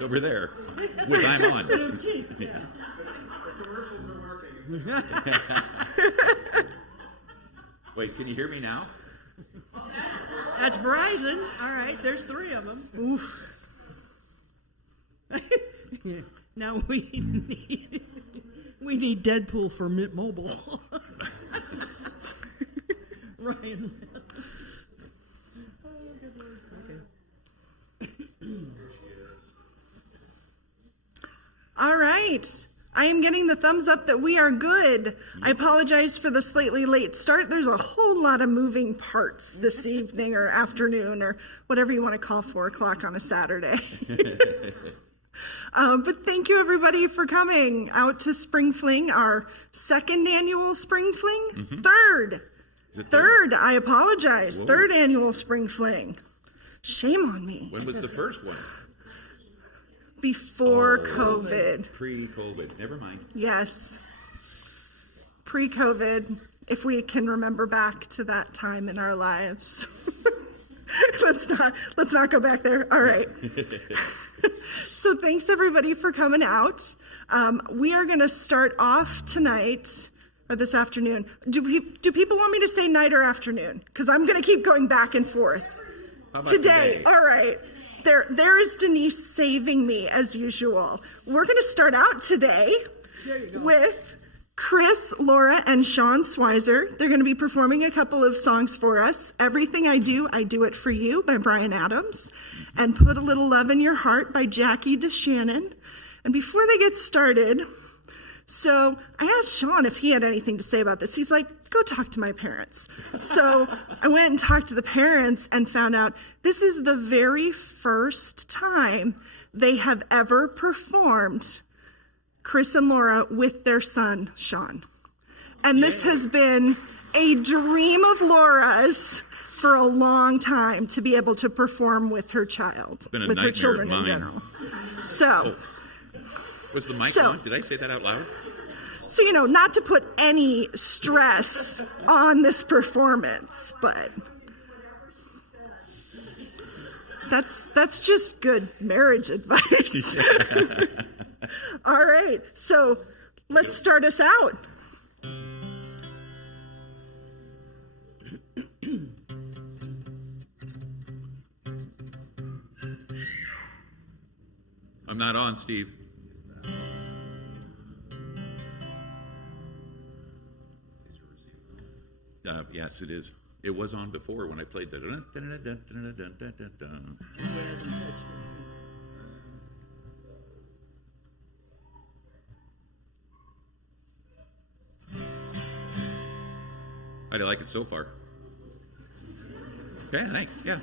It's over there with I'm on. Yeah. Commercials are working. Wait, can you hear me now? That's Verizon. All right, there's 3 of them. Oof. Now we need Deadpool for Mint Mobile. Ryan. Oh, good Lord. Okay. All right. I am getting the thumbs up that we are good. I apologize for the slightly late start. There's a whole lot of moving parts this evening or afternoon or whatever you want to call 4 o'clock on a Saturday. But thank you, everybody, for coming out to Spring Fling, our 2nd annual Spring Fling. Mm-hmm. Third. Is it Third, I apologize. Whoa. 3rd annual Spring Fling. Shame on me. When was the first one? Before COVID. Pre-COVID. Never mind. Yes. Pre-COVID, if we can remember back to that time in our lives. Let's not go back there. All right. So thanks everybody for coming out. We are going to start off tonight or this afternoon. Do people want me to say night or afternoon? Because I'm going to keep going back and forth. How about Today. All right. There is Denise saving me as usual. We're going to start out today with Chris, Laura, and Sean Swizer. They're going to be performing a couple of songs for us. Everything I Do It For You by Bryan Adams, and Put a Little Love in Your Heart by Jackie DeShannon. And before they get started, so I asked Sean if he had anything to say about this. He's like, go talk to my parents. So I went and talked to the parents and found out this is the very first time they have ever performed Chris and Laura with their son, Sean. And this has been a dream of Laura's for a long time to be able to perform with her child, with her children in general. So. Was the mic on? Did I say that out loud? So, not to put any stress on this performance, but that's just good marriage advice. All right, so let's start us out. I'm not on, Steve. Yes, it is. It was on before when I played the. How do you like it so far? Okay, thanks. Yeah.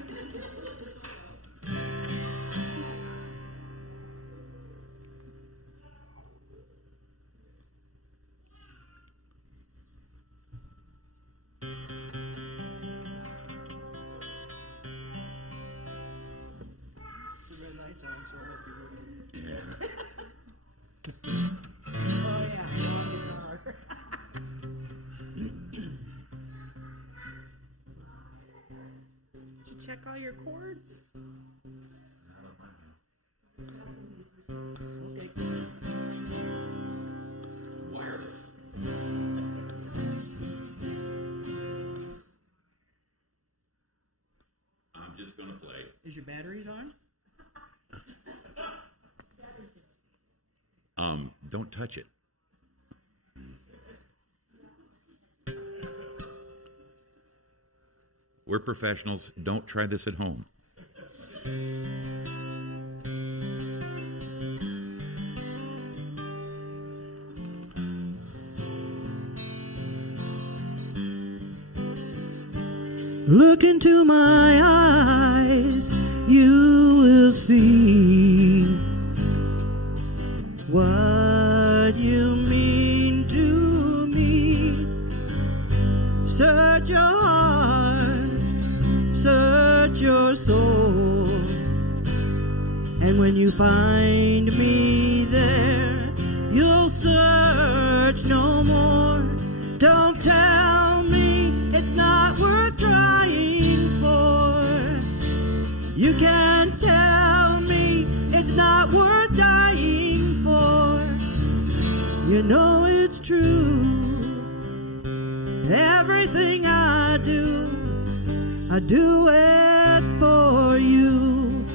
Check all your chords. Okay. Wireless. I'm just gonna play. Is your batteries on? Don't touch it. We're professionals. Don't try this at home. Look into my eyes, you will see what you mean to me. Search your heart, search your soul, and when you find me there, you'll search no more. Don't tell me it's not worth trying for. You can't tell me it's not worth You know it's true. Everything I do it for you.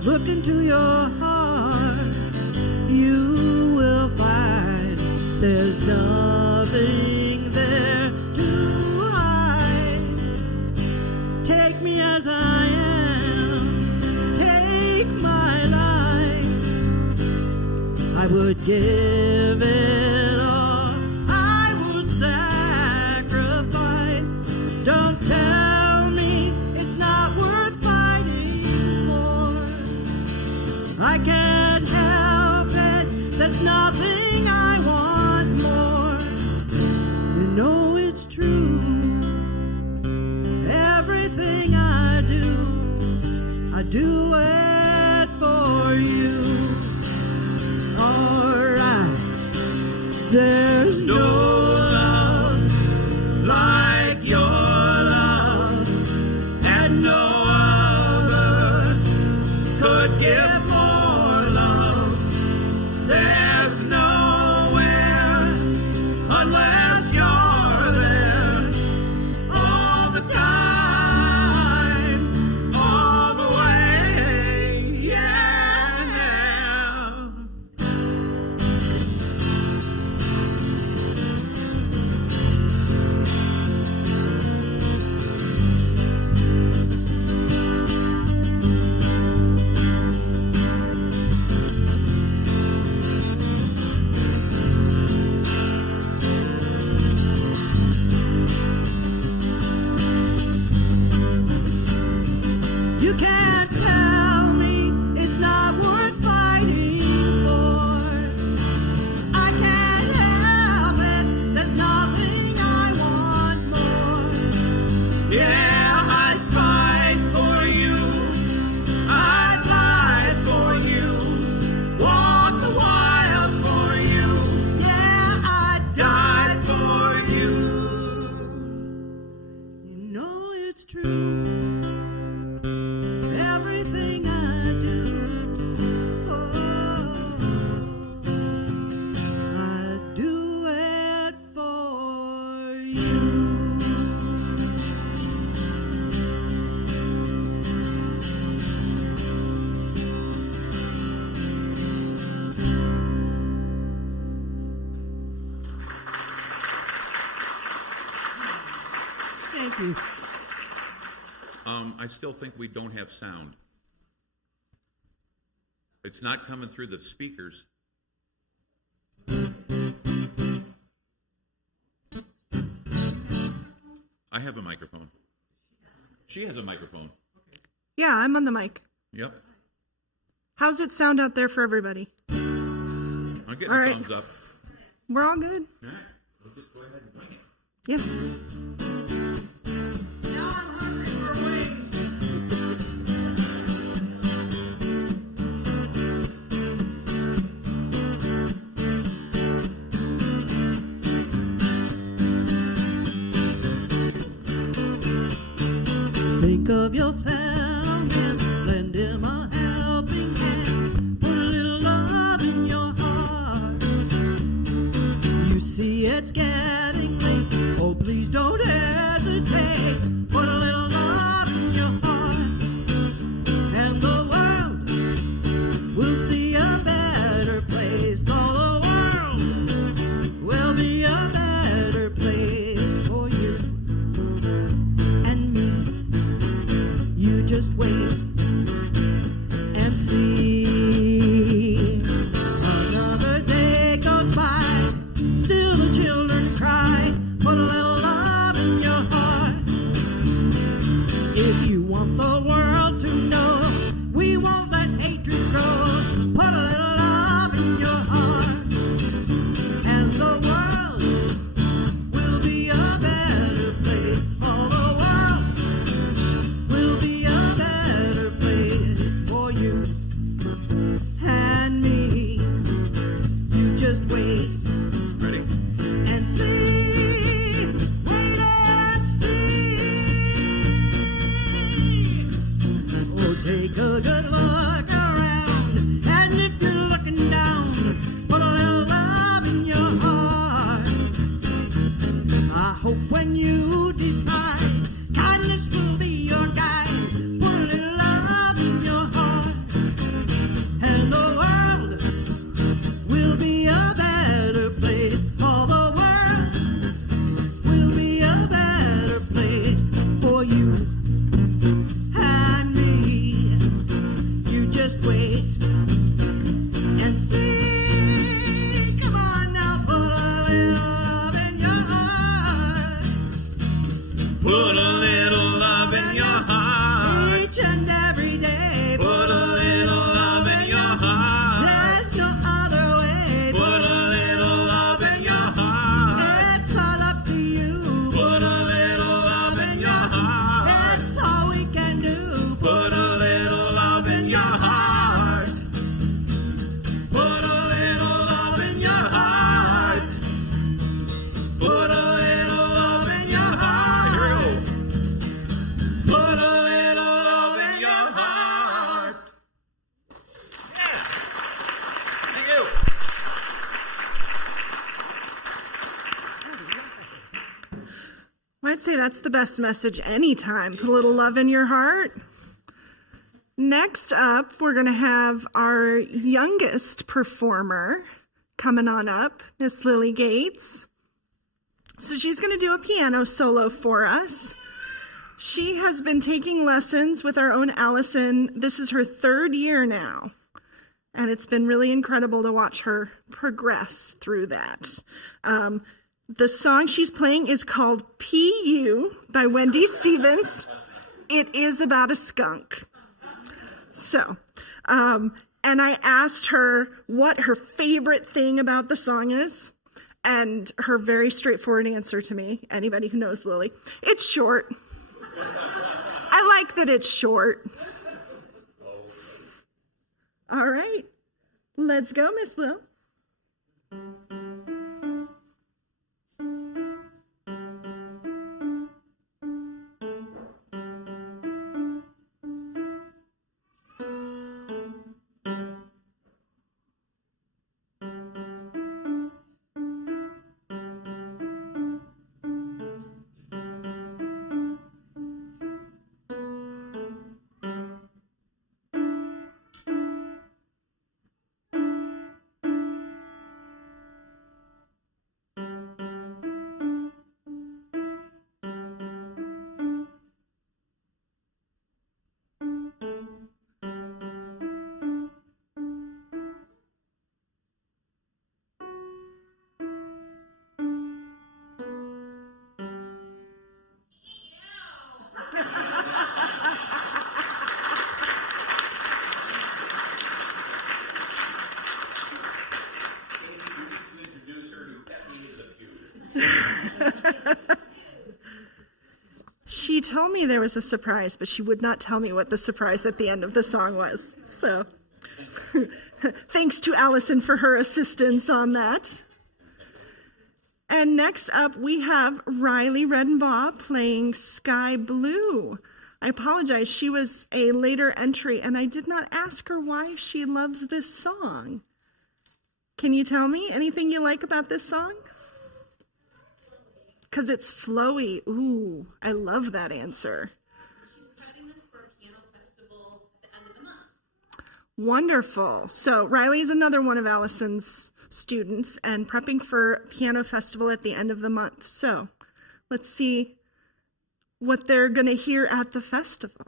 Look into your heart, you will find there's nothing there to hide. Take me as I am, take my life. I would give it all, I would sacrifice. Don't tell me it's not worth fighting for. I can't help it, there's nothing I want more. You know it's true. Everything I do it for you. Alright, there's no love like your love, and no other could give more love. There's nowhere unless you're there, all the time, all the way, yeah. You can't tell me it's not worth fighting for. I can't help it, there's nothing I want more. Yeah, I'd fight for you, I'd lie for you, walk the wild for you. Yeah, I'd die for you. You know it's true. Everything I do, oh, I do it for you. Thank you. I still think we don't have sound. It's not coming through the speakers. I have a microphone. She has a microphone. Yeah, I'm on the mic. Yep. How's it sound out there for everybody? I'm getting All a right. thumbs up. We're all good? All right. We'll just go ahead and bring it. Yeah. Now I'm hungry for wings. Think of your fellow man, lend him a helping hand, put a little love in your heart. You see it's getting late, oh please don't hesitate, put a little love in your heart, and the world will see a better place. Oh, the world will be a better place for you and me. You just wait and see. Another day goes by, still the children cry. Put a little love in your heart. If you want the world to know, we won't let hatred grow. Put a little love in your heart, and the world will be a better place. Oh, the world will be a better place for you and me. You just wait Ready? and see. Wait and see. That's the best message anytime. Put a little love in your heart. Next up, we're going to have our youngest performer coming on up, Miss Lily Gates. So she's going to do a piano solo for us. She has been taking lessons with our own Allison. This is her 3rd year now, and it's been really incredible to watch her progress through that. The song she's playing is called P.U. by Wendy Stevens. It is about a skunk. So, and I asked her what her favorite thing about the song is, and her very straightforward answer to me, anybody who knows Lily, it's short. I like that it's short. All right, let's go, Miss Lil. She told me there was a surprise, but she would not tell me what the surprise at the end of the song was. So thanks to Allison for her assistance on that. And next up, we have Riley Redenbaugh playing Sky Blue. I apologize, she was a later entry, and I did not ask her why she loves this song. Can you tell me anything you like about this song? Because it's flowy. Ooh, I love that answer. She's prepping this for a piano festival at the end of the month. Wonderful. So Riley is another one of Allison's students and prepping for piano festival at the end of the month. So let's see what they're going to hear at the festival.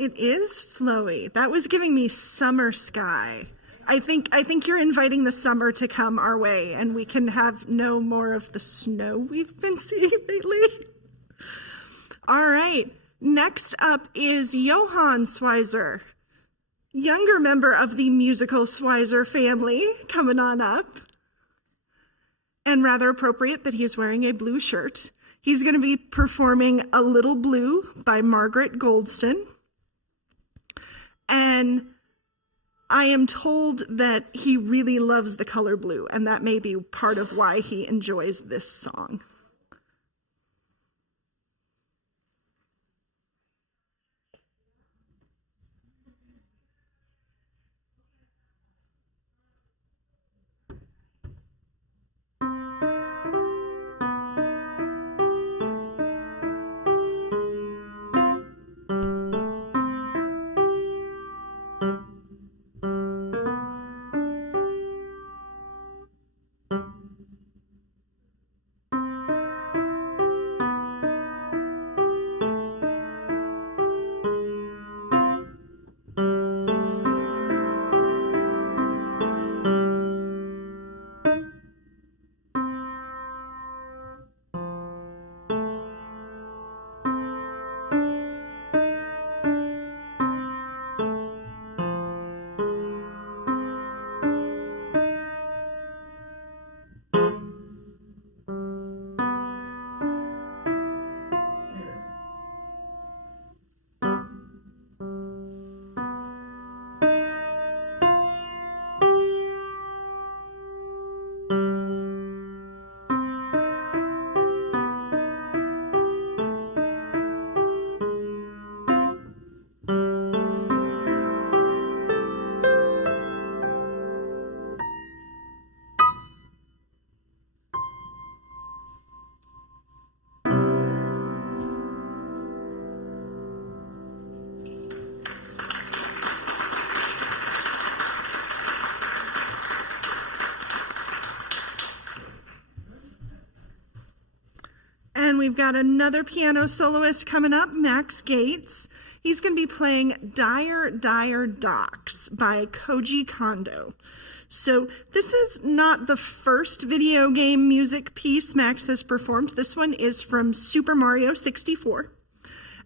It is flowy. That was giving me summer sky. I think you're inviting the summer to come our way, and we can have no more of the snow we've been seeing lately. All right. Next up is Johann Schweizer, younger member of the musical Schweizer family, coming on up. And rather appropriate that he's wearing a blue shirt. He's going to be performing A Little Blue by Margaret Goldston. And I am told that he really loves the color blue, and that may be part of why he enjoys this song. then we've got another piano soloist coming up, Max Gates. He's going to be playing Dire Dire Docks by Koji Kondo. So this is not the first video game music piece Max has performed. This one is from Super Mario 64.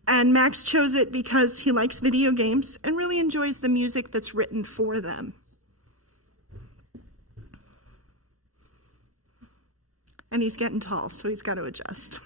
And Max chose it because he likes video games and really enjoys the music that's written for them. And he's getting tall, so he's got to adjust.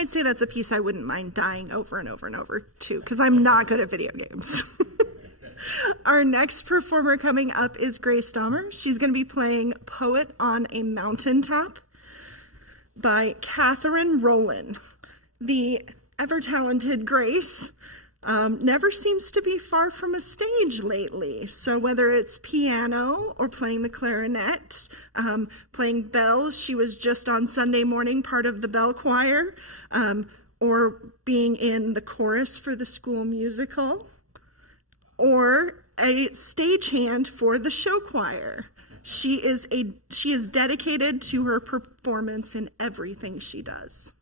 I'd say that's a piece I wouldn't mind dying over and over and over to, because I'm not good at video games. Our next performer coming up is Grace Dahmer. She's going to be playing Poet on a Mountaintop by Catherine Rowland. The ever-talented Grace never seems to be far from a stage lately. So whether it's piano or playing the clarinet, playing bells, she was just on Sunday morning part of the bell choir, or being in the chorus for the school musical, or a stagehand for the show choir. She is dedicated to her performance in everything she does.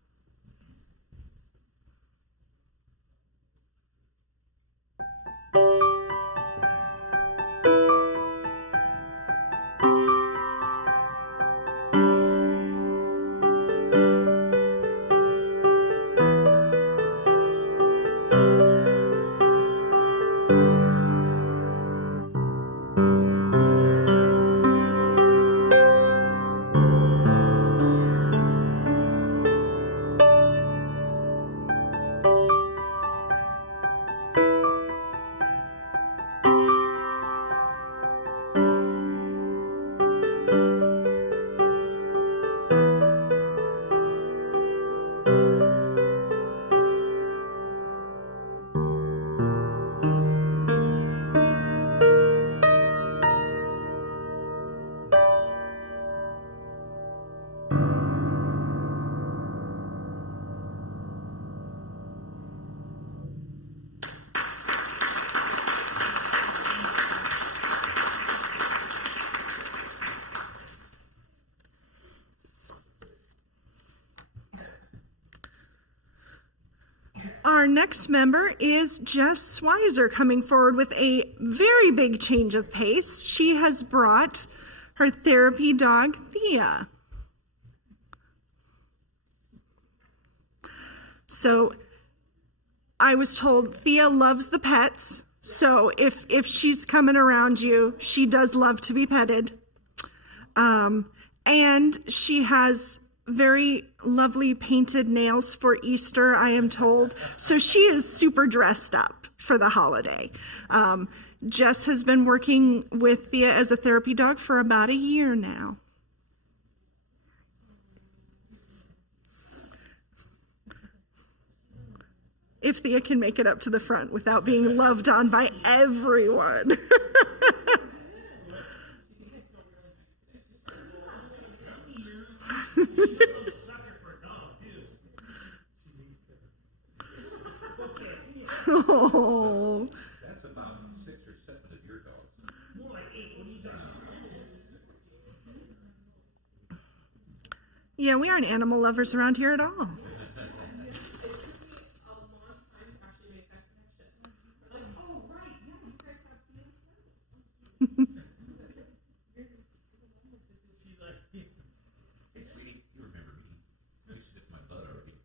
Our next member is Jess Swizer, coming forward with a very big change of pace. She has brought her therapy dog, Thea. So I was told Thea loves the pets. So if she's coming around you, she does love to be petted. And she has very lovely painted nails for Easter, I am told. So she is super dressed up for the holiday. Jess has been working with Thea as a therapy dog for about a year now. if Thea can make it up to the front without being loved on by everyone. Oh. That's about 6 or 7 of your dogs. More like 8. What are you talking about? Yeah, we aren't animal lovers around here at all. Hey, sweetie, you remember me? You sniffed my butt already.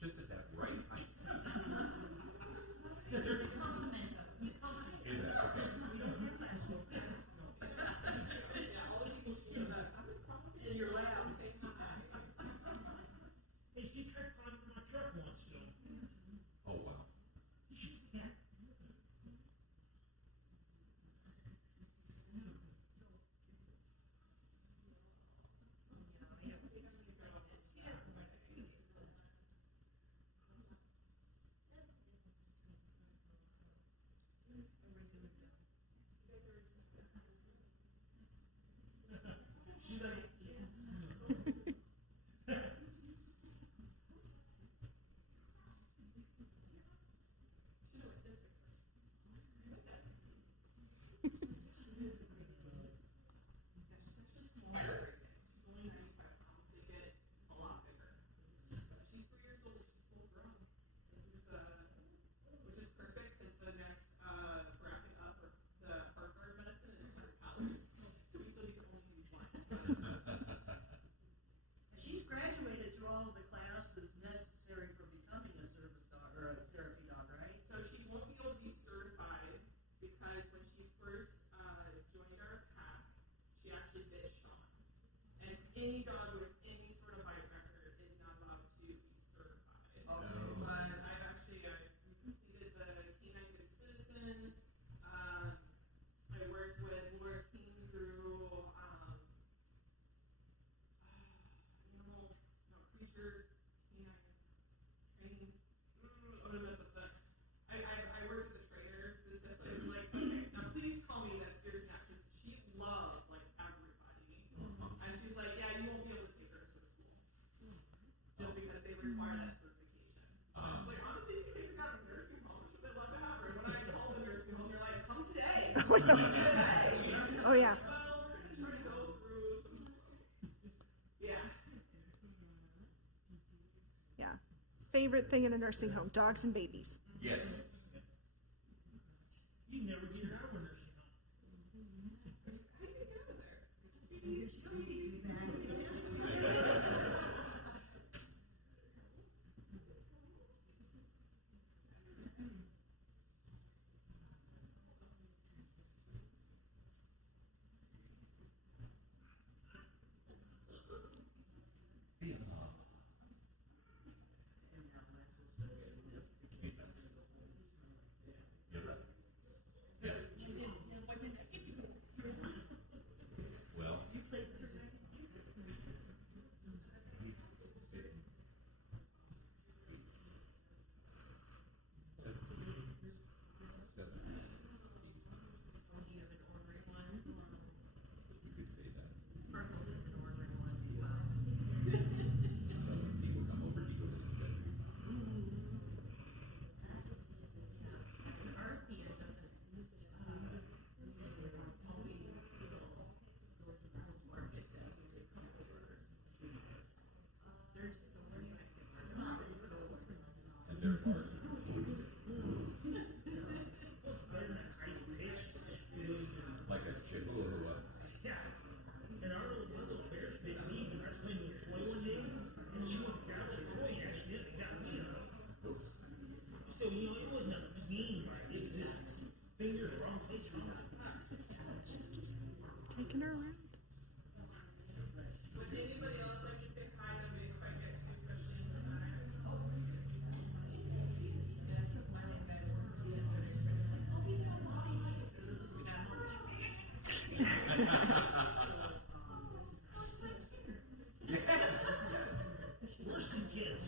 Just at that right height. Is that okay? Hey, she tried climbing my truck once, Oh, wow. She's graduated through all of the classes necessary for becoming a service dog or a therapy dog, right? So she won't be able to be certified because when she first joined our pack, she actually bit Sean. And any dog with any sort of bite record is not allowed to be certified. Okay. But I've actually completed the Canine Good Citizen. I worked with Laura King through creature canine training. What is this? I work with the trainer specifically. I'm like, okay, now please call me that serious now because she loves like everybody. And she's like, yeah, you won't be able to take her to school just because they require that certification. I was like, honestly, you can take her down to the nursing home. She'd love to have her. And when I called the nursing home, they're like, come today. Come today. Oh, yeah. Well, we're gonna try to go through some. Yeah. Yeah. Favorite thing in a nursing home, dogs and babies. Yes. You never get her out of a nursing home. Well, you could say that. Some people come over, he goes in the bedroom. And there's ours. Like a chihuahua or what? Yeah. And our little bear bit me because I was playing with a toy one day, and she went down to the toy and accidentally got me on it. So, it wasn't a mean bite. It was just fingers wrong place wrong. Taking her around. Would anybody else like to say hi to me if I get to, especially in the center? Where's two kids?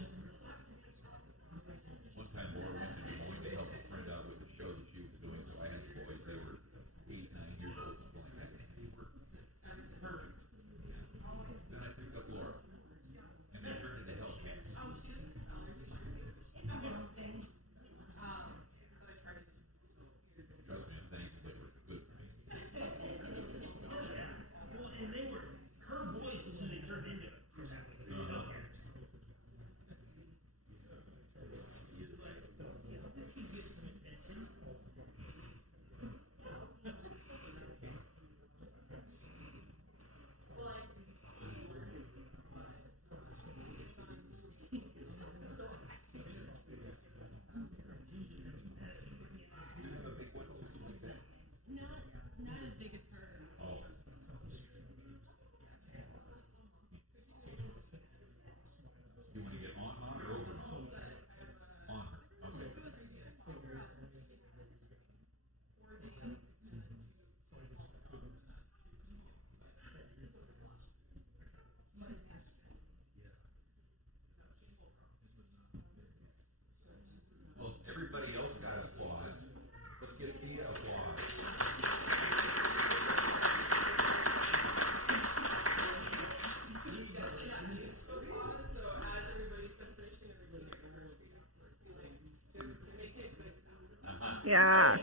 Yeah.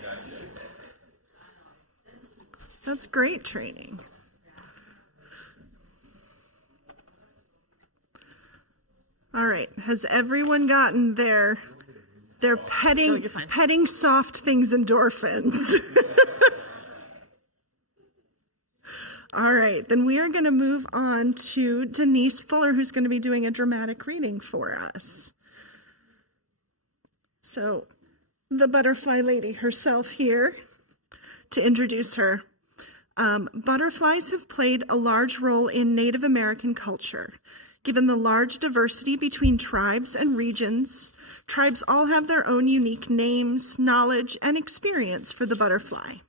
That's great training. All right. Has everyone gotten their petting soft things endorphins? All right, then we are going to move on to Denise Fuller, who's going to be doing a dramatic reading for us. So, the butterfly lady herself here to introduce her. Butterflies have played a large role in Native American culture. Given the large diversity between tribes and regions, tribes all have their own unique names, knowledge, and experience for the butterfly.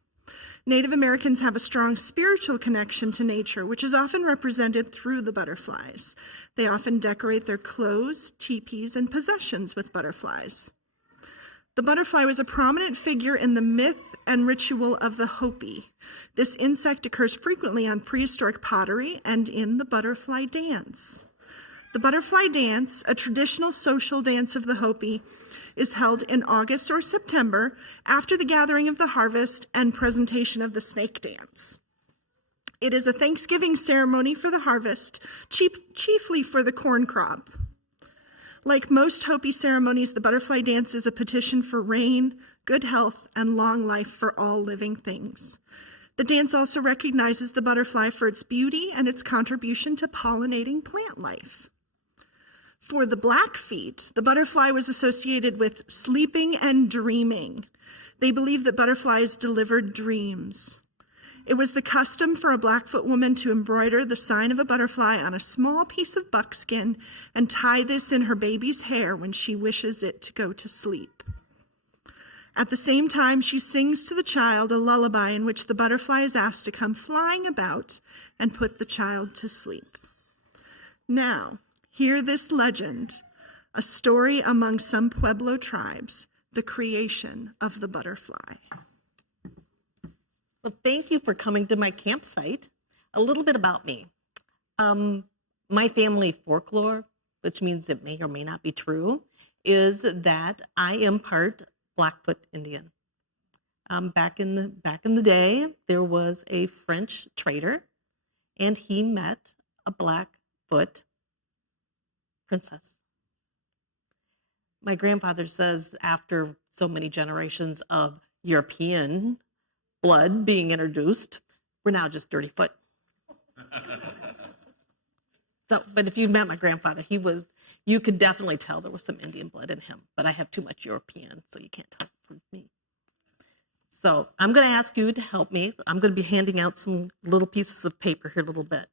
Native Americans have a strong spiritual connection to nature, which is often represented through the butterflies. They often decorate their clothes, teepees, and possessions with butterflies. The butterfly was a prominent figure in the myth and ritual of the Hopi. This insect occurs frequently on prehistoric pottery and in the butterfly dance. The butterfly dance, a traditional social dance of the Hopi, is held in August or September after the gathering of the harvest and presentation of the snake dance. It is a Thanksgiving ceremony for the harvest, chiefly for the corn crop. Like most Hopi ceremonies, the butterfly dance is a petition for rain, good health, and long life for all living things. The dance also recognizes the butterfly for its beauty and its contribution to pollinating plant life. For the Blackfeet, the butterfly was associated with sleeping and dreaming. They believed that butterflies delivered dreams. It was the custom for a Blackfoot woman to embroider the sign of a butterfly on a small piece of buckskin and tie this in her baby's hair when she wishes it to go to sleep. At the same time, she sings to the child a lullaby in which the butterfly is asked to come flying about and put the child to sleep. Now, hear this legend, a story among some Pueblo tribes, the creation of the butterfly. Well, thank you for coming to my campsite. A little bit about me. My family folklore, which means it may or may not be true, is that I am part Blackfoot Indian. Back in the day, there was a French trader, and he met a Blackfoot princess. My grandfather says after so many generations of European blood being introduced, we're now just dirty foot. But if you met my grandfather, you could definitely tell there was some Indian blood in him, but I have too much European, so you can't tell from me. So I'm going to ask you to help me. I'm going to be handing out some little pieces of paper here a little bit.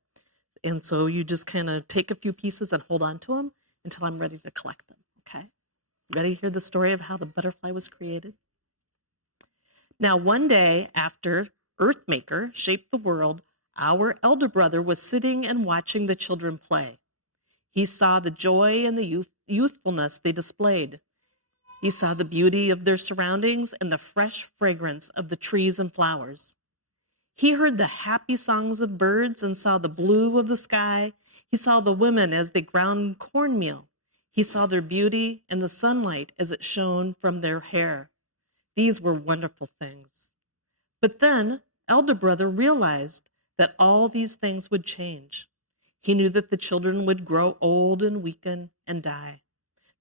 And so you just kind of take a few pieces and hold on to them until I'm ready to collect them, okay? Ready to hear the story of how the butterfly was created? Now, one day after Earthmaker shaped the world, our elder brother was sitting and watching the children play. He saw the joy and the youthfulness they displayed. He saw the beauty of their surroundings and the fresh fragrance of the trees and flowers. He heard the happy songs of birds and saw the blue of the sky. He saw the women as they ground cornmeal. He saw their beauty and the sunlight as it shone from their hair. These were wonderful things. But then elder brother realized that all these things would change. He knew that the children would grow old and weaken and die.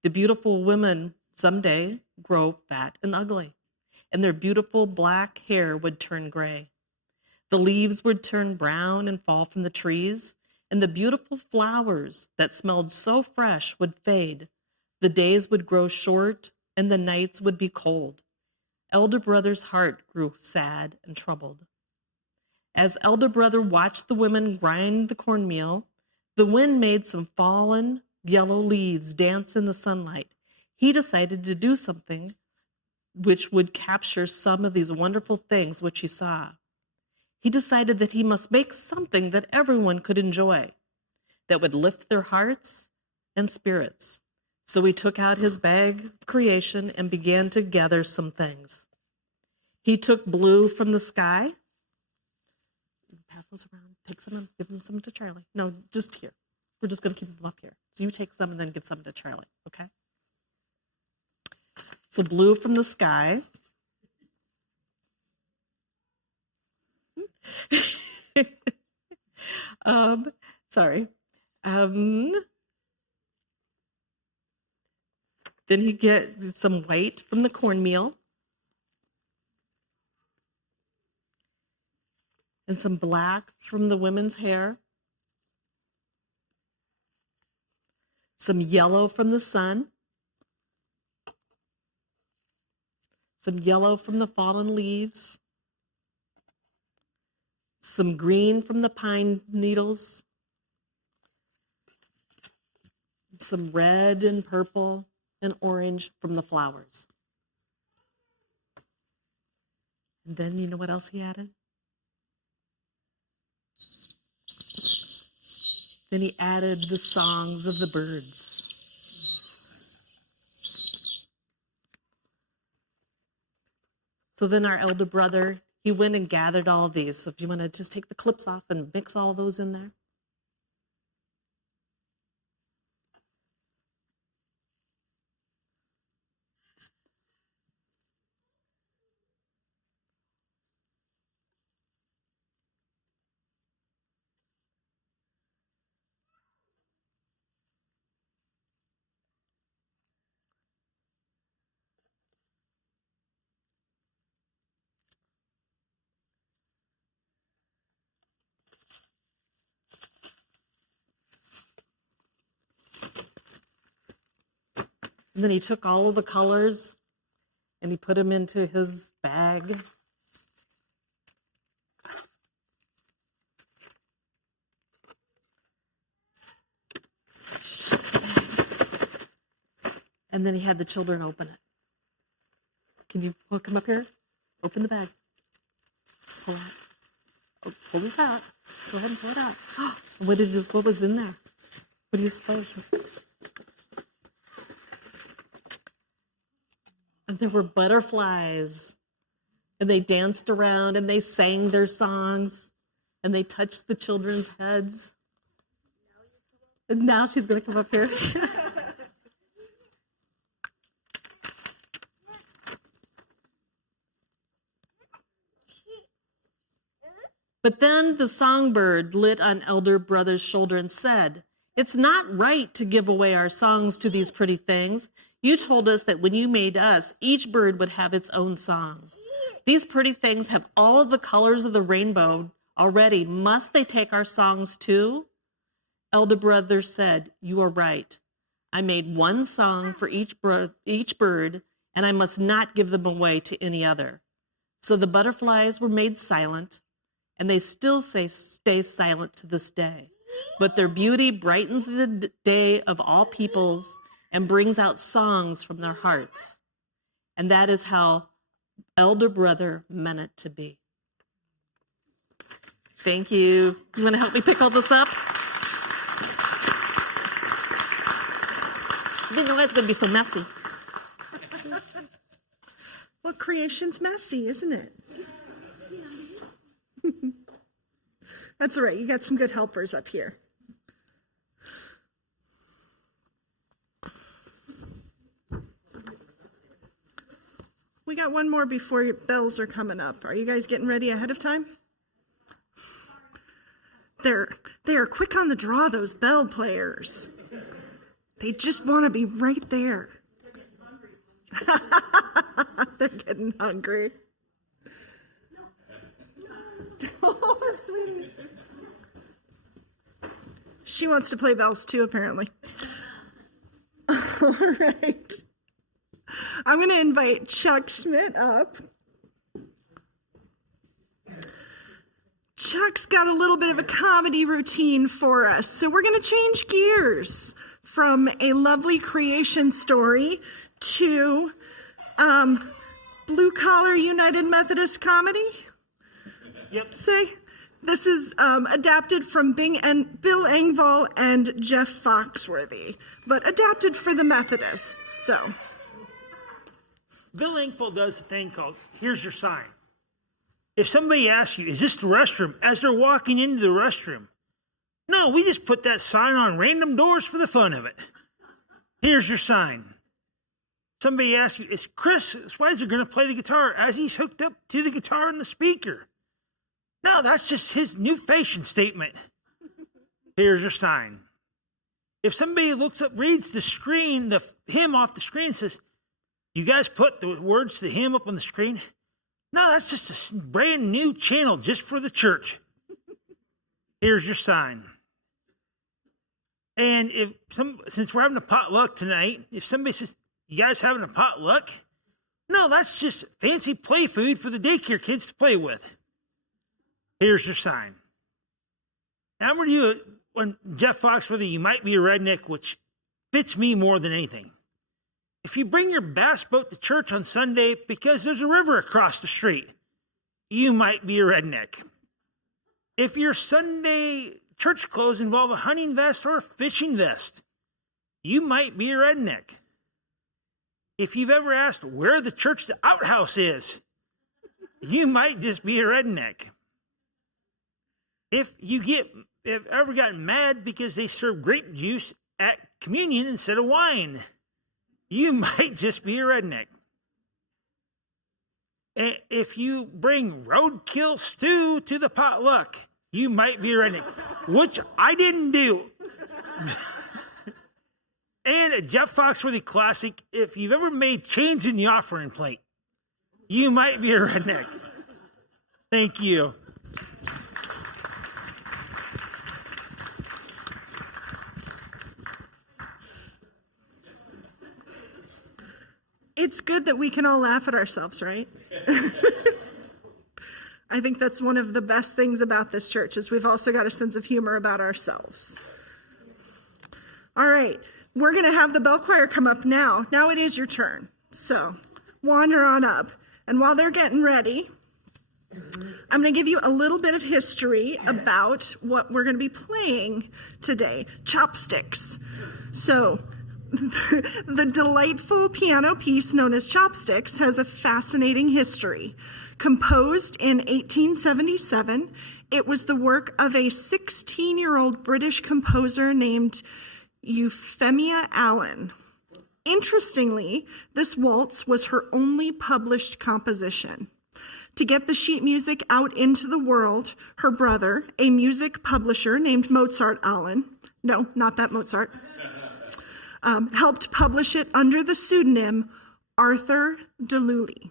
The beautiful women someday grow fat and ugly, and their beautiful black hair would turn gray. The leaves would turn brown and fall from the trees, and the beautiful flowers that smelled so fresh would fade. The days would grow short, and the nights would be cold. Elder brother's heart grew sad and troubled. As elder brother watched the women grind the cornmeal, the wind made some fallen yellow leaves dance in the sunlight. He decided to do something which would capture some of these wonderful things which he saw. He decided that he must make something that everyone could enjoy, that would lift their hearts and spirits. So he took out his bag of creation and began to gather some things. He took blue from the sky. Pass those around. Take some and give them some to Charlie. No, just here. We're just going to keep them up here. So you take some and then give some to Charlie, okay? So blue from the sky. Sorry. Then he get some white from the cornmeal and some black from the women's hair, some yellow from the sun, some yellow from the fallen leaves, some green from the pine needles, some red and purple and orange from the flowers. And then you know what else he added? Then he added the songs of the birds. So then our elder brother, he went and gathered all of these. So if you want to just take the clips off and mix all those in there. And then he took all of the colors and he put them into his bag. And then he had the children open it. Can you come up here? Open the bag. Pull out. Oh, pull this out. Go ahead and pull it out. What was in there? What do you suppose? And there were butterflies, and they danced around, and they sang their songs, and they touched the children's heads. And now she's going to come up here. But then the songbird lit on elder brother's shoulder and said, "It's not right to give away our songs to these pretty things. You told us that when you made us, each bird would have its own song. These pretty things have all of the colors of the rainbow already. Must they take our songs too?" Elder brother said, "You are right. I made one song for each bird, and I must not give them away to any other." So the butterflies were made silent, and they still stay silent to this day. But their beauty brightens the day of all peoples and brings out songs from their hearts. And that is how elder brother meant it to be. Thank you. You want to help me pick all this up? I didn't know it's going to be so messy. Well, creation's messy, isn't it? That's all right. You got some good helpers up here. We got one more before your bells are coming up. Are you guys getting ready ahead of time? They're quick on the draw, those bell players. They just want to be right there. They're getting hungry. Oh, sweetie. She wants to play bells too, apparently. All right. I'm going to invite Chuck Schmidt up. Chuck's got a little bit of a comedy routine for us. So we're going to change gears from a lovely creation story to Blue Collar United Methodist comedy. Yep. Say, this is adapted from Bill Engvall and Jeff Foxworthy, but adapted for the Methodists, so. Bill Engvall does a thing called, here's your sign. If somebody asks you, is this the restroom? As they're walking into the restroom. No, we just put that sign on random doors for the fun of it. Here's your sign. Somebody asks you, is Chris Schweizer going to play the guitar as he's hooked up to the guitar and the speaker? No, that's just his new fashion statement. Here's your sign. If somebody looks up, reads the screen, the hymn off the screen, says, you guys put the words to the hymn up on the screen? No, that's just a brand new channel just for the church. Here's your sign. And since we're having a potluck tonight, if somebody says, you guys having a potluck? No, that's just fancy play food for the daycare kids to play with. Here's your sign. Now, I'm going to do when Jeff Foxworthy, you might be a redneck, which fits me more than anything. If you bring your bass boat to church on Sunday because there's a river across the street, you might be a redneck. If your Sunday church clothes involve a hunting vest or a fishing vest, you might be a redneck. If you've ever asked where the church outhouse is, you might just be a redneck. If ever gotten mad because they serve grape juice at communion instead of wine, you might just be a redneck. And if you bring roadkill stew to the potluck, you might be a redneck, which I didn't do. And a Jeff Foxworthy classic, if you've ever made change in the offering plate, you might be a redneck. Thank you. It's good that we can all laugh at ourselves, right? I think that's one of the best things about this church is we've also got a sense of humor about ourselves. All right, we're going to have the bell choir come up now. Now it is your turn. So wander on up. And while they're getting ready, I'm going to give you a little bit of history about what we're going to be playing today, chopsticks. So the delightful piano piece known as Chopsticks has a fascinating history. Composed in 1877, it was the work of a 16-year-old British composer named Euphemia Allen. Interestingly, this waltz was her only published composition. To get the sheet music out into the world, her brother, a music publisher named Mozart Allen, no, not that Mozart, helped publish it under the pseudonym Arthur DeLully.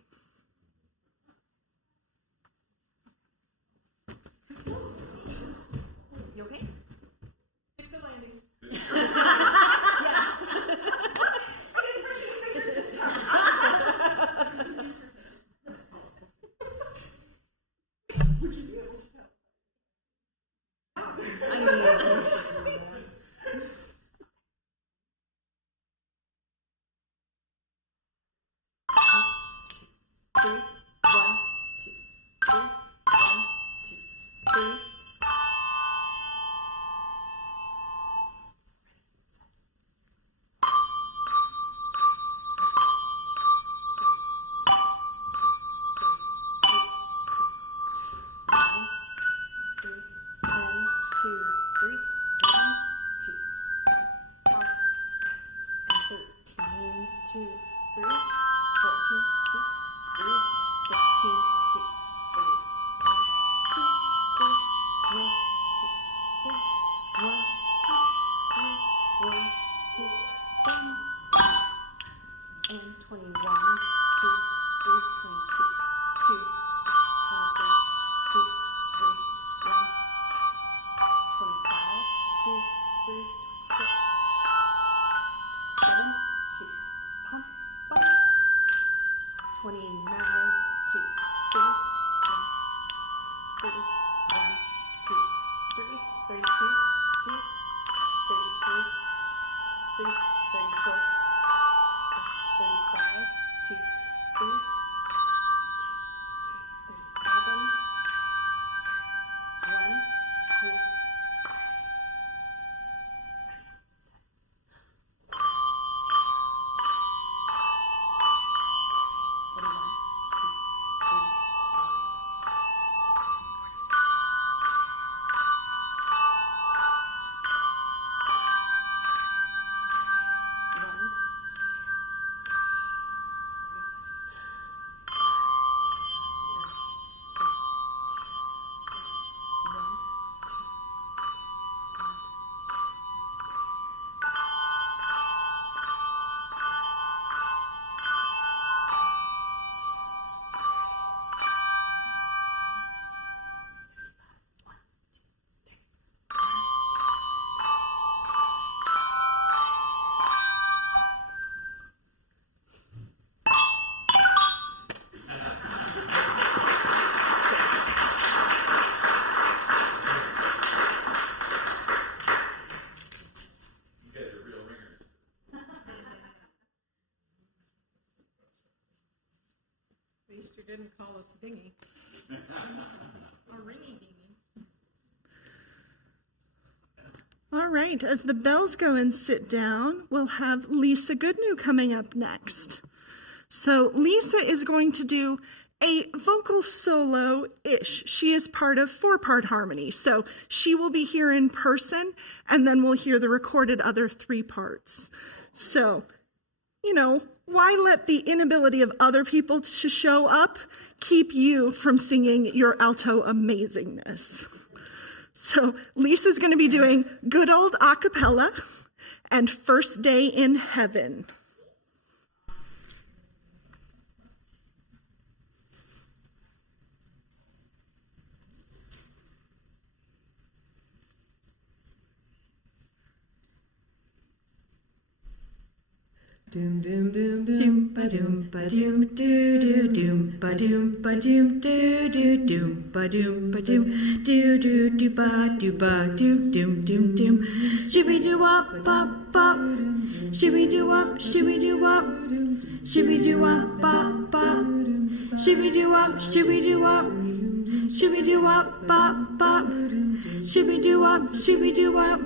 You okay? Stick the landing. Would you be able to tell? I'm gonna be able to. Three, 1, 2, 3, 1, 2, 3. didn't call us dingy. Or ringy dingy. All right, as the bells go and sit down, we'll have Lisa Goodnew coming up next. So Lisa is going to do a vocal solo-ish. She is part of 4-part harmony. So she will be here in person, and then we'll hear the recorded other 3 parts. So, why let the inability of other people to show up keep you from singing your alto amazingness? So Lisa's going to be doing good old a cappella and First Day in Heaven. Doom doom doom doom ba doom ba doom doo doo doom ba doom doo doo doom ba doom doo doo ba doo doom doom doom shibby doo up bop bop shibby doo up shibby doo up shibby doo up bop bop shibby doo up shibby doo up shibby doo up bop bop shibby doo up shibby doo up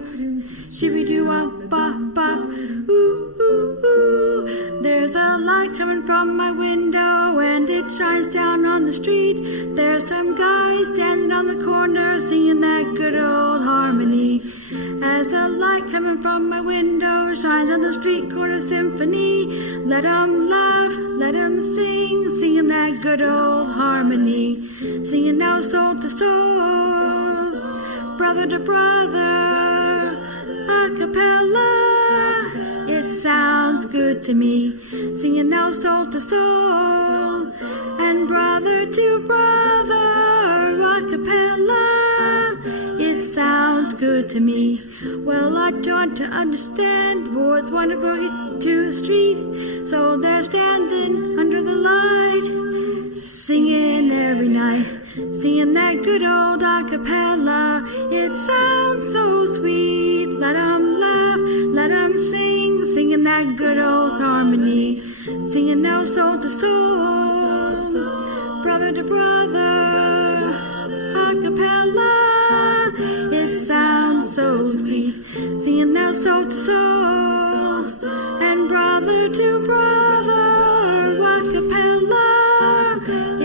shibby doo up bop bop ooh ooh ooh. There's a light coming from my window and it shines down on the street. There's some guys standing on the corner singing that good old harmony. As the light coming from my window shines on the street corner symphony, let 'em laugh, let 'em sing, singing that good old harmony. Singing now soul to soul, brother to brother, a cappella. It sounds good to me, singing now soul to soul, and brother to brother, a cappella. It sounds good to me. Well, I don't understand, boys want to boogie to the street, so they're standing under the light, singing every night, singing that good old a cappella. It sounds so sweet, let 'em laugh, let 'em sing, singing that good old harmony, singing now soul to soul, brother to brother, a cappella. It sounds so sweet, singing now soul to soul, and brother to brother, a cappella.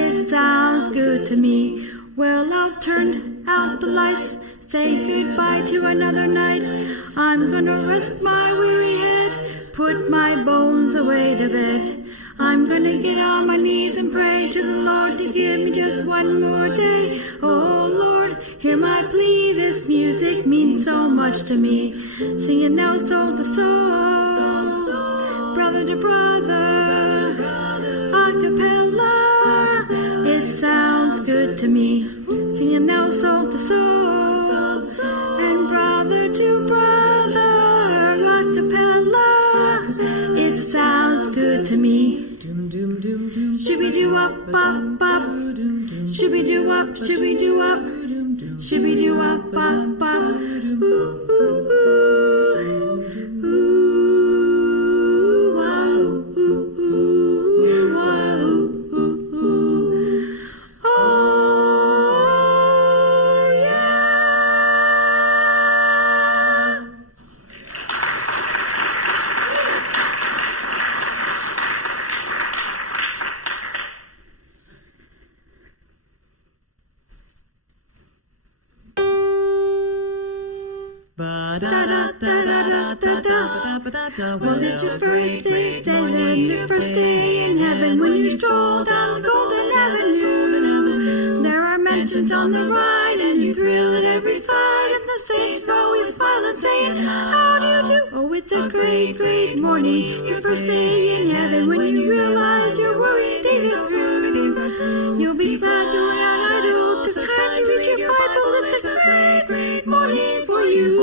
It sounds good to me. Well, I'll turn out the lights, say goodbye to another night. I'm gonna rest my weary head, put my bones away to bed. I'm gonna get on my knees and pray to the Lord to give me just one more day. Oh Lord, hear my plea, this music means so much to me. Singing now soul to soul, brother to brother, a cappella. It sounds good to me. Singing now soul to soul, and brother to brother, a cappella. It sounds good to me. Shibby doo up bop bop, shibby doo up, shibby doo up, shibby doo up bop bop. Ooh ooh ooh, ooh wow, ooh ooh wow, ooh ooh. Oh yeah. Well, it's your first day, and your first day in heaven when you stroll down the golden avenue. There are mansions on the right, and you thrill at every side, and the saints always smile and saying, how do you do? Oh, it's a great, great morning, your first day in heaven when you realize your worried days are through. You'll be glad to run idle, took time to read your Bible. It's a great, great morning for you.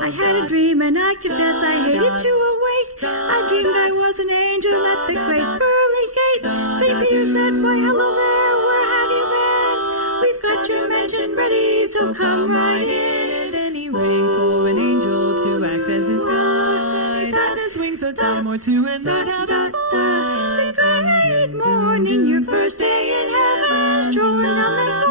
I had a dream and I confess I hated to awake. I dreamed I was an angel at the great pearly gate. St. Peter said, why hello there, where have you been? We've got your mansion ready, so come right in. Then he rang for an angel to act as his guide. He sat in his wings, so tell him more to and that how the fly. It's a great morning. morning, your first day in heaven, strolling down that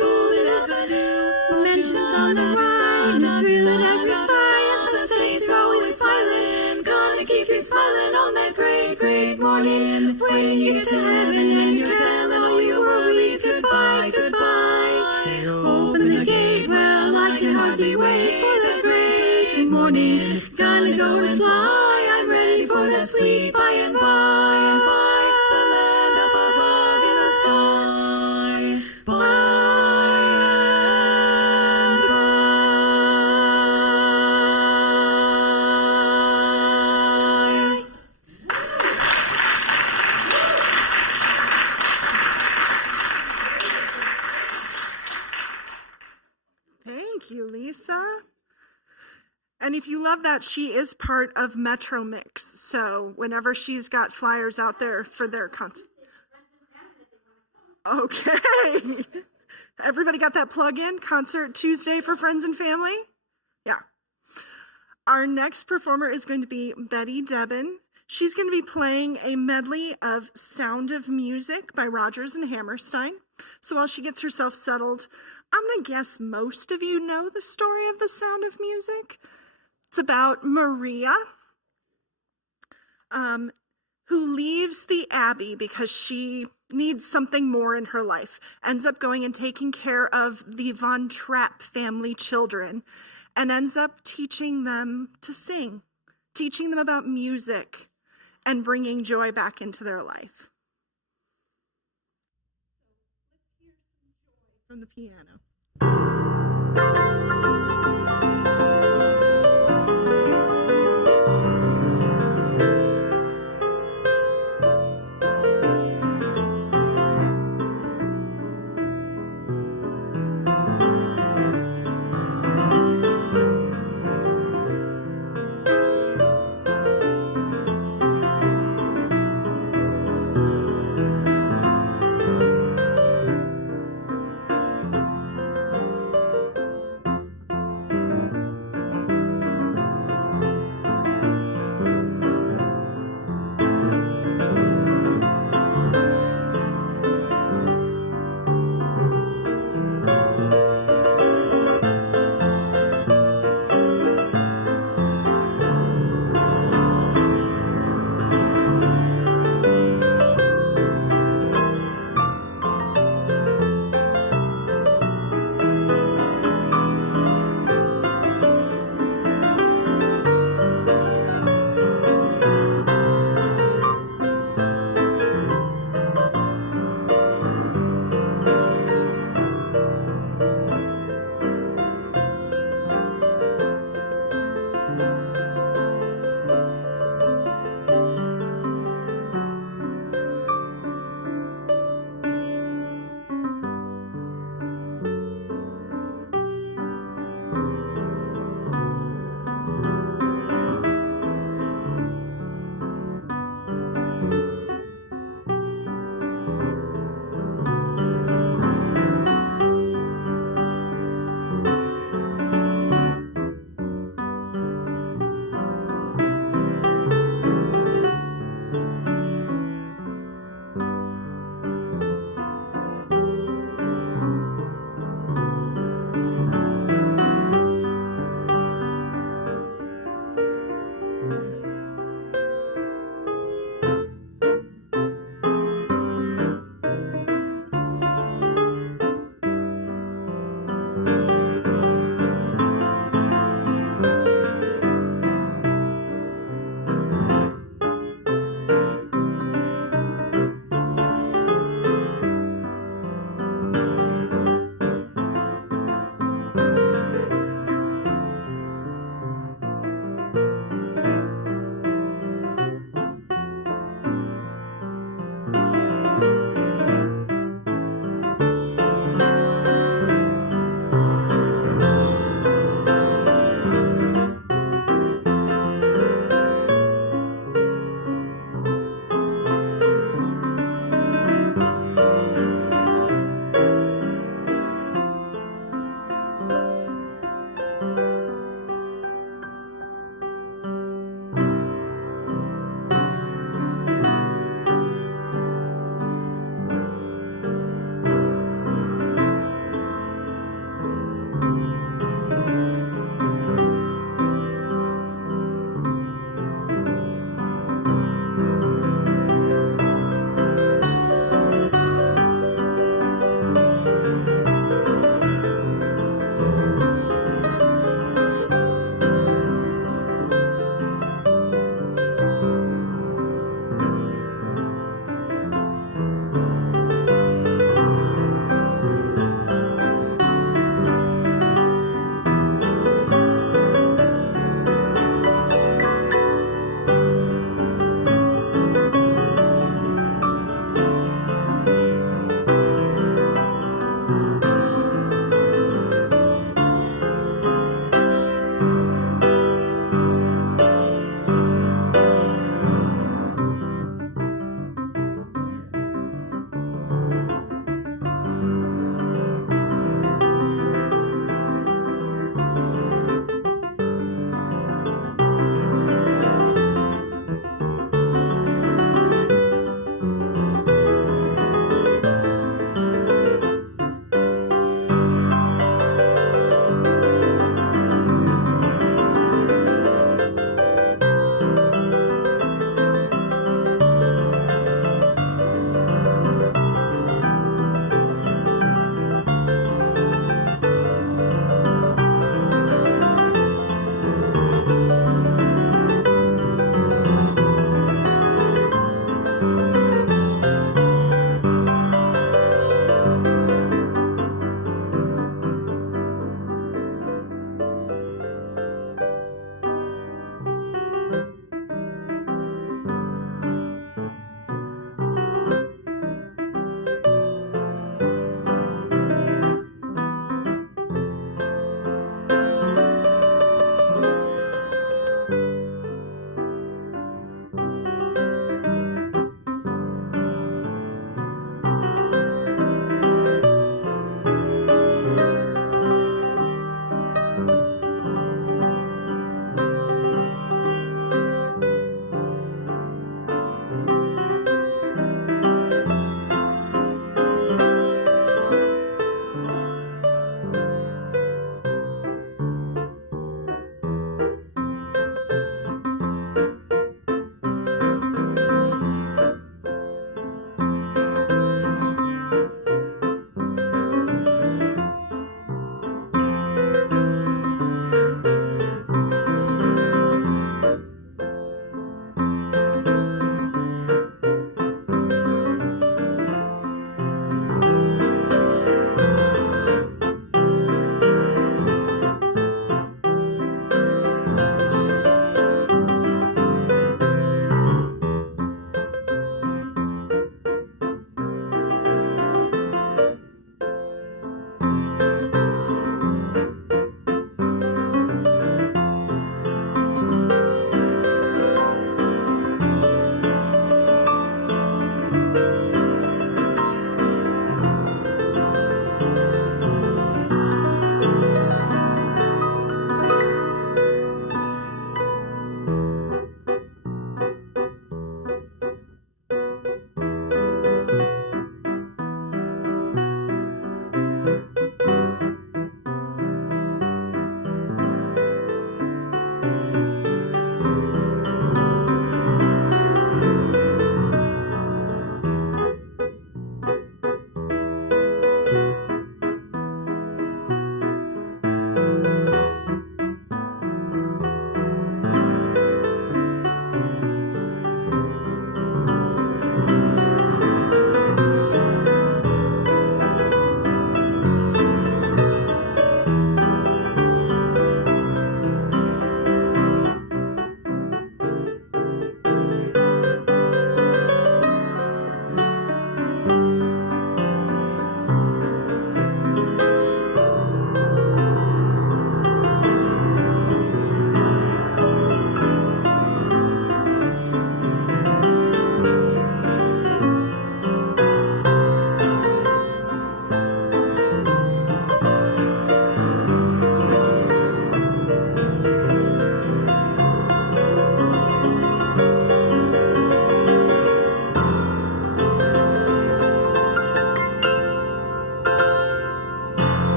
golden avenue. Mentions on the right and through that every sky, and the saints are always smiling. Gonna keep you smiling on that great, great morning. When you get to heaven and you're telling all your worries goodbye, goodbye. Open the gate, well, I can hardly wait for that great morning. Gonna go and fly, I'm ready for that sweet by and by. The land up above in the sky. By and Thank you, Lisa. And if you love that, she is part of Metro Mix. So whenever she's got flyers out there for their concert. Okay. Everybody got that plug in? Concert Tuesday for friends and family? Yeah. Our next performer is going to be Betty Debin. She's going to be playing a medley of Sound of Music by Rodgers and Hammerstein. So while she gets herself settled, I'm going to guess most of you know the story of the Sound of Music. It's about Maria, who leaves the Abbey because she needs something more in her life, ends up going and taking care of the Von Trapp family children, and ends up teaching them to sing, teaching them about music, and bringing joy back into their life. Let's hear some joy from the piano.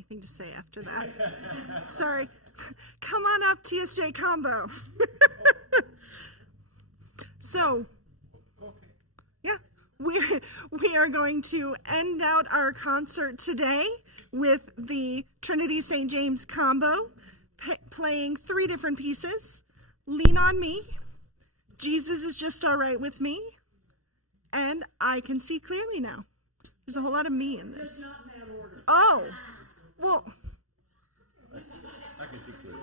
anything to say after that. Sorry. Come on up, TSJ Combo. So, yeah, we are going to end out our concert today with the Trinity St. James Combo playing 3 different pieces. Lean on Me, Jesus is Just All Right With Me, and I Can See Clearly Now. There's a whole lot of me in this. It's not in that order. Oh, well, I can see clearly.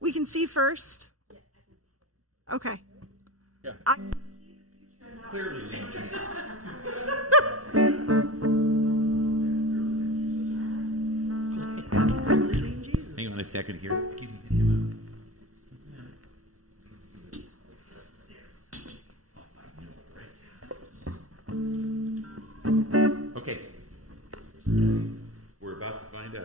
we can see first. Okay. Yeah. I- Clearly, Lynn. Hang on a second here. Excuse me. Okay. We're about to find out.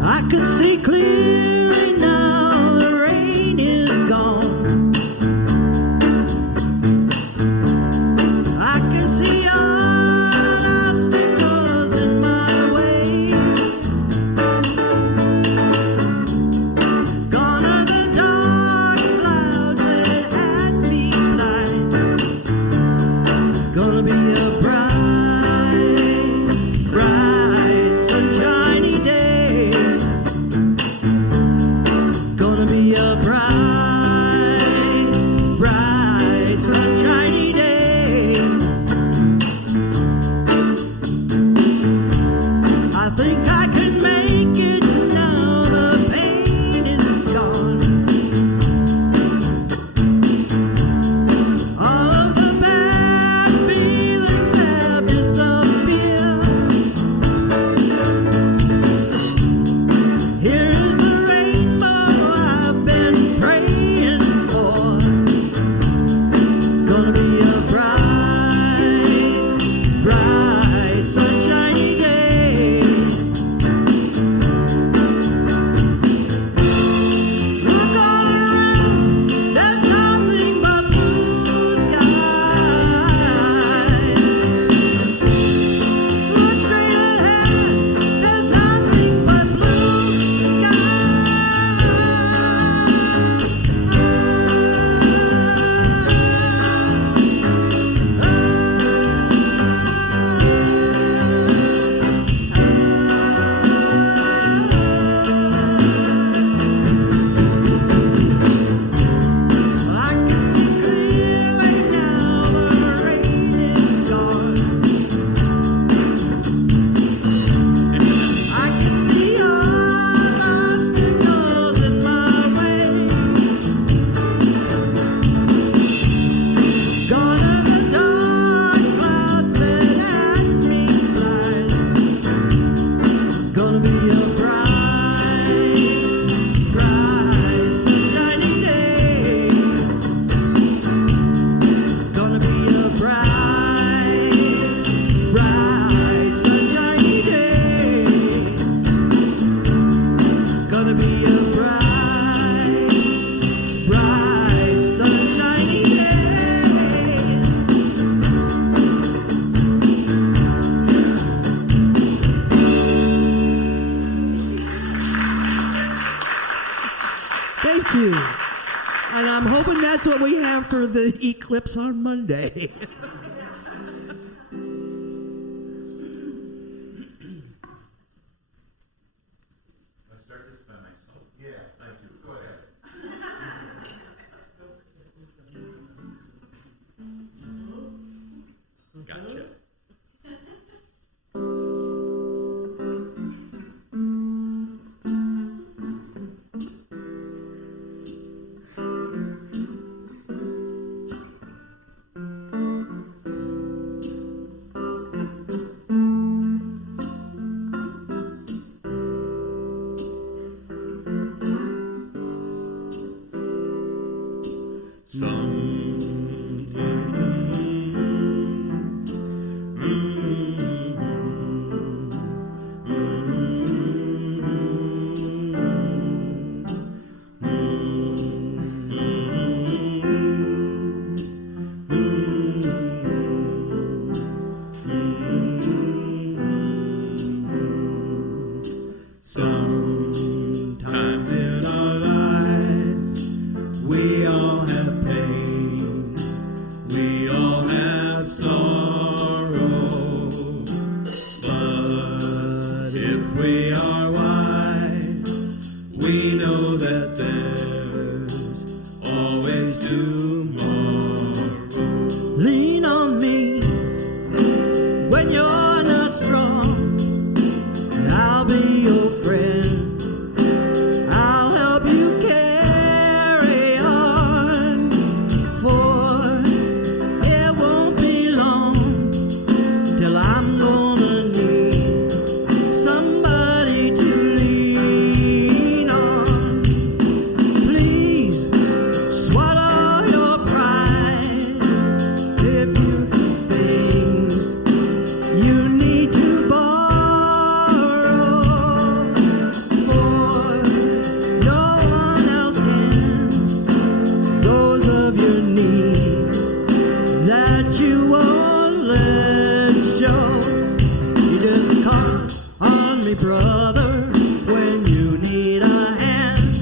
I can see clearly now, the rain is gone. I can see all obstacles in my way. Gone are the dark clouds that had me blind. Gonna be a bright, bright, sunshiny day. Gonna be a bright, bright, sunshiny day. I think I can make it now, the pain is gone. All of the bad feelings have disappeared. Here is the rainbow I've been praying for. Gonna be a bright, bright, sunshiny day. Look all around, there's nothing but blue skies. Look straight ahead, there's nothing but blue I can see clearly now, the rain is gone. I can see all obstacles in my way. Gone are the dark clouds that had me blind. Gonna be a bright, bright, sunshiny day. Gonna be a bright, bright, sunshiny day. Gonna be a bright, bright, sunshiny day. Thank you. And I'm hoping that's what we have for the eclipse on Monday. I start this by myself? Yeah. I do. Go ahead. Gotcha. Sometimes in our lives we all have pain, we all have sorrow, but if we are wise, we know that there's always tomorrow. Lean on me when you're not strong, and I'll be your friend. I'll help you carry on, for it won't be long till I'm gonna need somebody to lean on. Please swallow your pride if you have things you need to borrow, for no one else can. Those of your needs that you won't let show. You just call on me, brother, when you need a hand.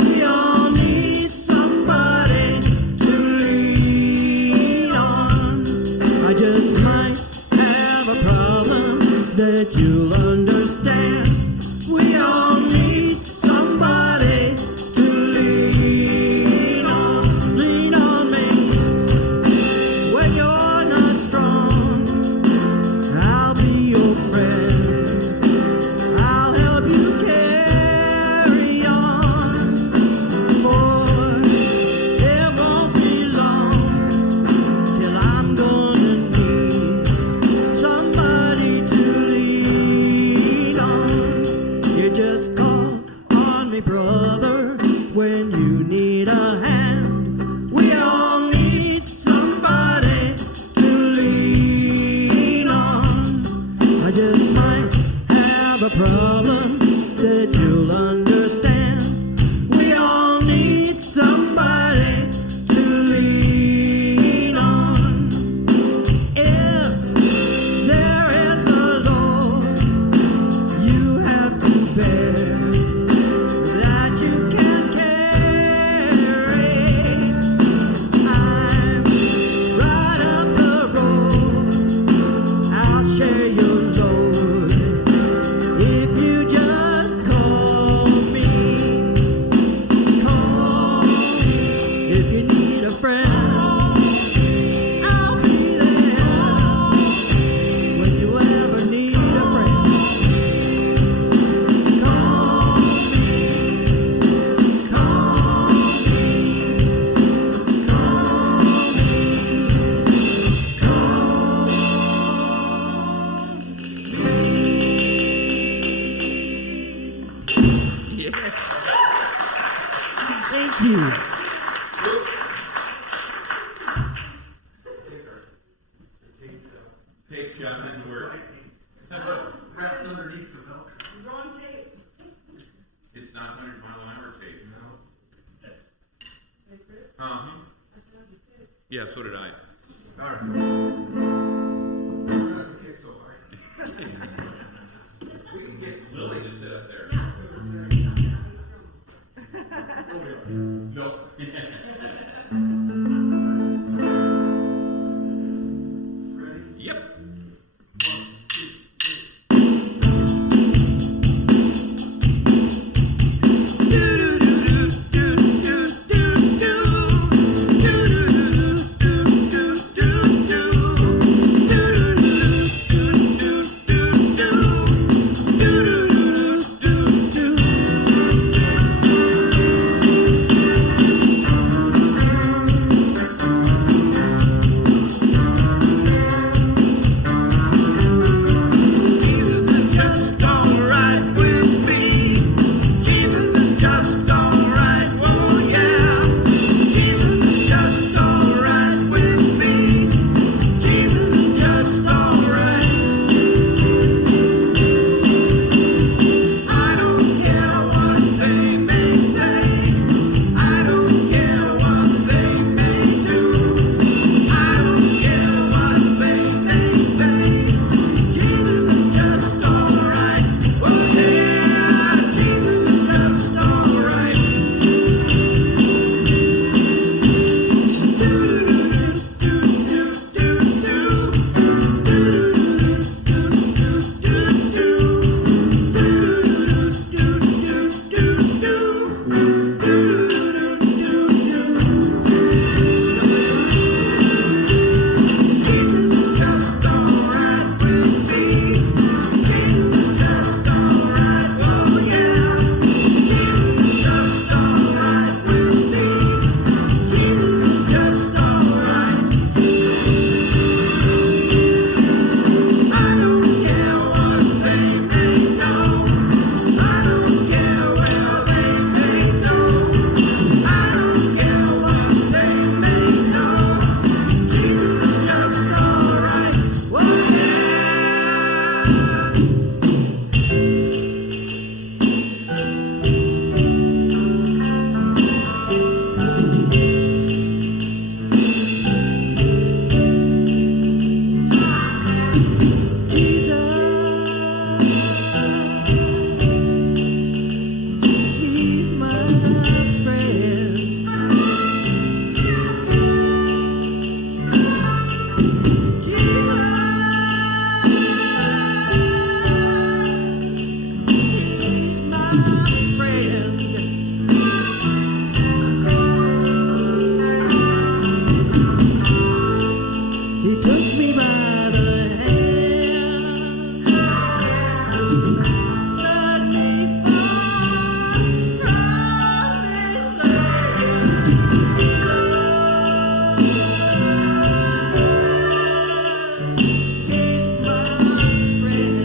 We all need somebody to lean on. I just might have a problem that you'll understand. We all need somebody to lean on. Lean on me when you're not strong. I'll be your friend. I'll help you carry on, for it won't be long till I'm gonna need somebody to lean on. You just call on me, brother, when you need a hand. We all need somebody to lean on. I just might have a problem that you'll understand. We all need somebody to lean on. If there is a load you have to bear that you can't carry, I'm right up the road. I'll share your load if you just call me. Call if you need a friend. I'll be there when you ever need a friend. Call me, call me, Thank you. Take Jeff into work. Wrapped underneath the milk. It's not 100-mile-an-hour tape. Uh-huh. Yeah, so did I. All right. Doesn't get so hard. We can get Lily just sit up there. No. ready. Yep. Do He's my friend. He's my friend. He took me by the hand, led me far from this land. He's my friend.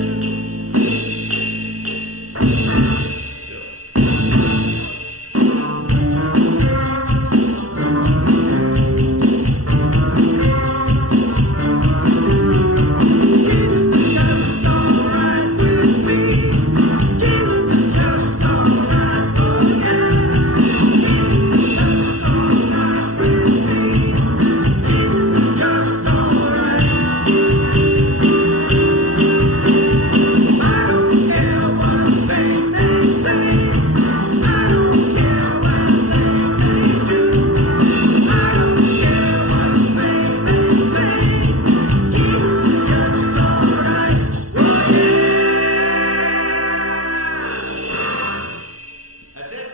Just alright with me. Jesus is just alright, oh yeah. Jesus is alright with me. Jesus is just alright. I don't care what they may say. I don't care what they may do. I don't care what they may say. Jesus is just alright, oh yeah. That's it.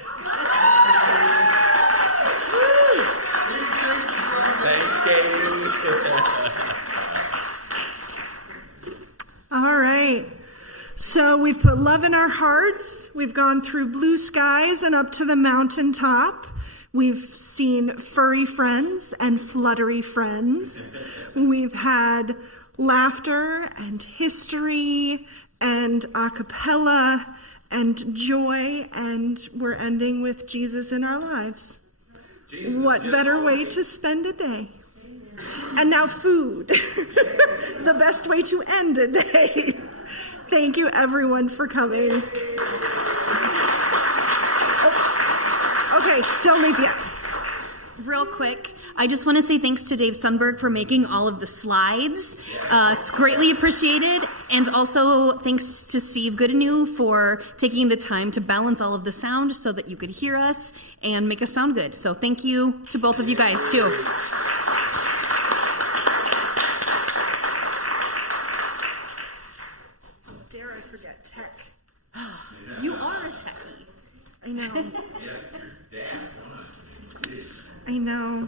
All right. So we've put love in our hearts. We've gone through blue skies and up to the mountaintop. We've seen furry friends and fluttery friends. We've had laughter and history and a cappella and joy, and we're ending with Jesus in our lives. What better way to spend a day? And now food, the best way to end a day. Thank you everyone for coming. Okay, don't leave yet. Real quick, I just want to say thanks to Dave Sundberg for making all of the slides. It's greatly appreciated. And also thanks to Steve Goodanew for taking the time to balance all of the sound so that you could hear us and make us sound good. So thank you to both of you guys too. Dare I forget tech? You are a techie. I know. Yes, your dad. I know.